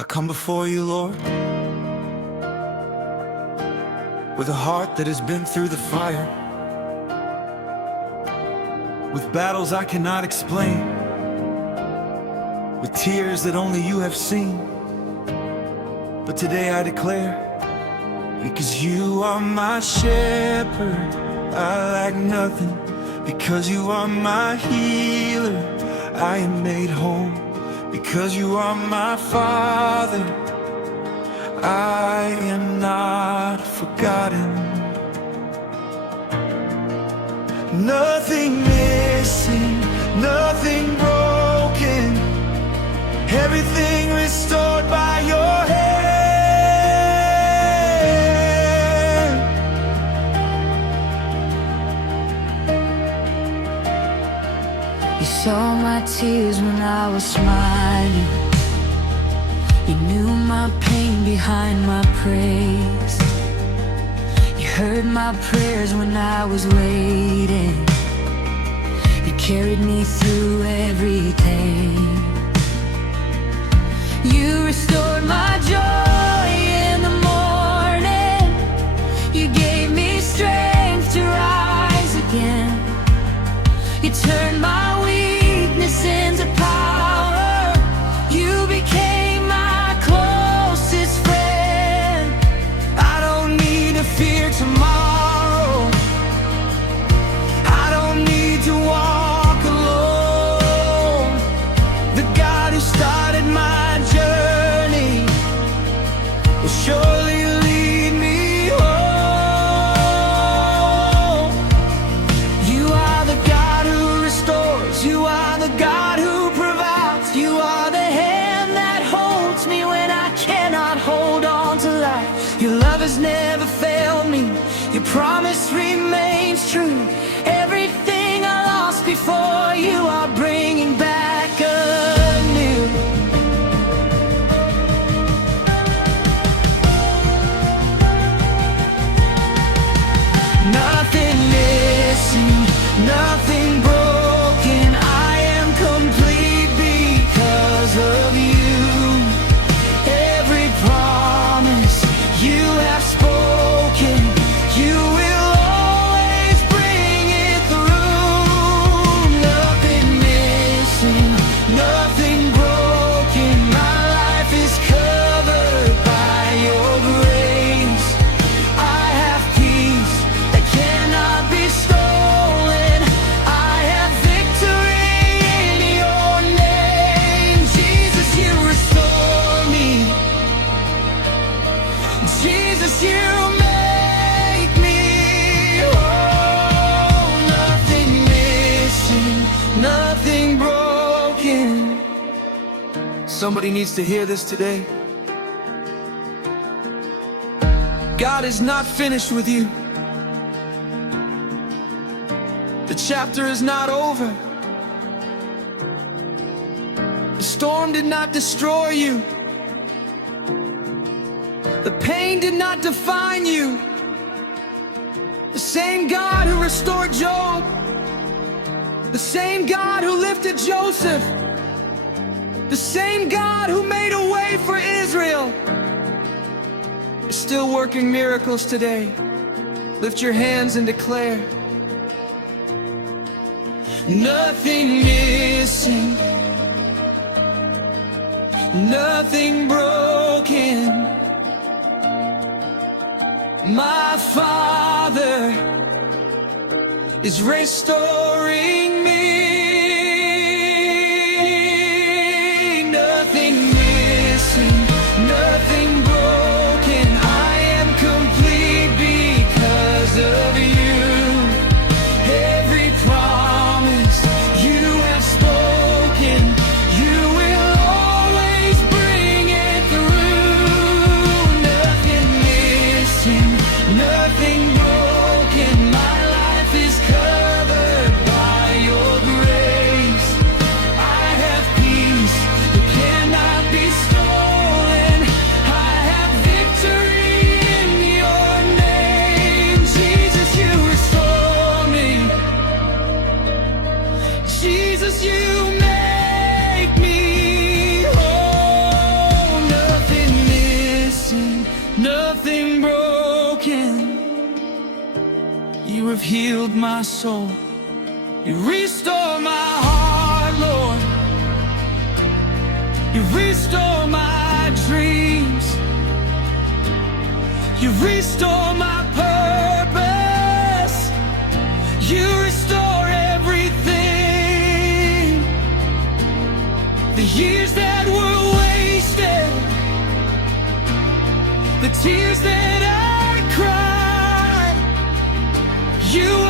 I come before you, Lord, with a heart that has been through the fire, with battles I cannot explain, with tears that only you have seen. But today I declare, because you are my shepherd, I lack nothing. Because you are my healer, I am made whole. Because you are my Father, I am not forgotten. Nothing missing, nothing broken, everything restored by your hand. You saw my tears when I was smiling. You knew my pain behind my praise. You heard my prayers when I was waiting. You carried me through every day. You restored my joy in the morning. You gave me strength to rise again. You turned my weakness into power. You became my closest friend. I don't need to fear tomorrow. I don't need to walk alone. The God who started my journey will surely lead me home. You are the God who restores. You are the God who provides. You are the hand that holds me when I cannot hold on to life. Your love has never failed me. Your promise remains true. Everything I lost before, you are bringing back anew. Nothing missing, nothing broken. I am complete because of you. Every promise you have spoken, you will always bring it through. Nothing missing, nothing broken. My life is covered by your grace. I have peace that cannot be stolen. I have victory in your name. Jesus, you restore me. Jesus, you make me whole. Nothing missing, nothing broken. Somebody needs to hear this today. God is not finished with you. The chapter is not over. The storm did not destroy you. The pain did not define you. The same God who restored Job, the same God who lifted Joseph, the same God who made a way for Israel is still working miracles today. Lift your hands and declare, nothing missing, nothing broken. My Father is restoring me. Nothing missing, nothing broken. I am complete because of you. Every promise you have spoken, you will always bring it through. Nothing missing, nothing broken. My life is covered by your have healed my soul. You restore my heart, Lord. You restore my dreams. You restore my purpose. You restore everything. The years that were wasted, the tears that I cried, you